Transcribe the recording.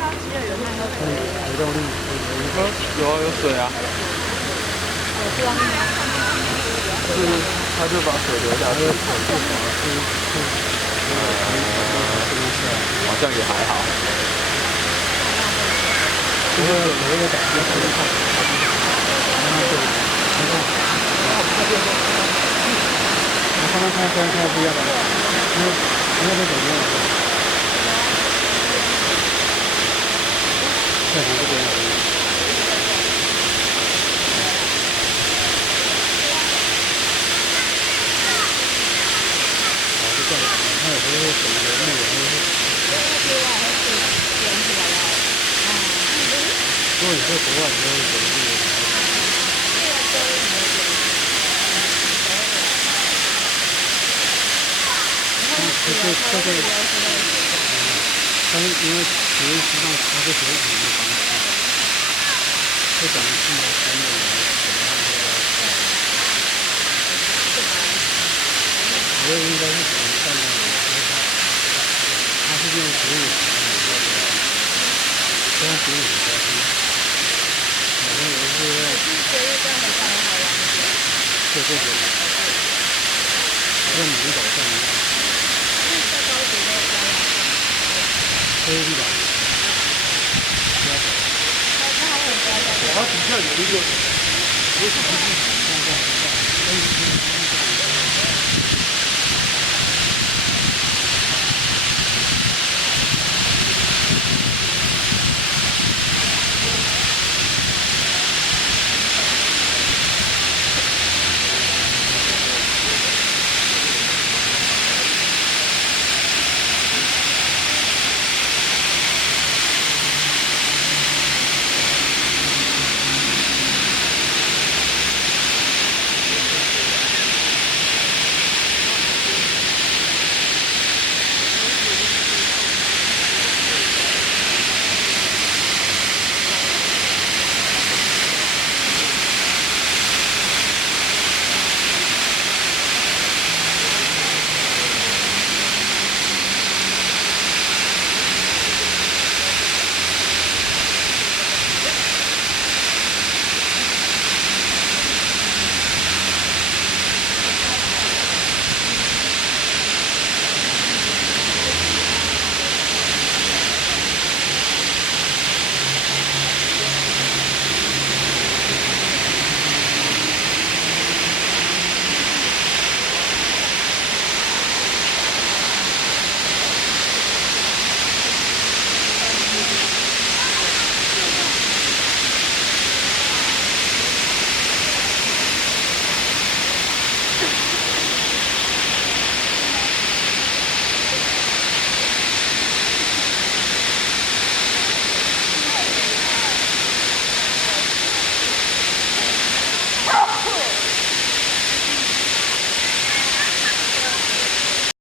水动力，有啊，有水啊。就是他就把水流下去，水不滑好像也还好。就是有一个感觉很好。刚刚开不一样的，因为这边在这边。它有时候什么的内容如果你在国外，你会觉得那个。但是因为学习上它是学语言的方式，这等于是全美我也应该是属于上面的，它是用学语这样学语比较低。我认为是跟美岛上一样。可以的。它底下有一个，不是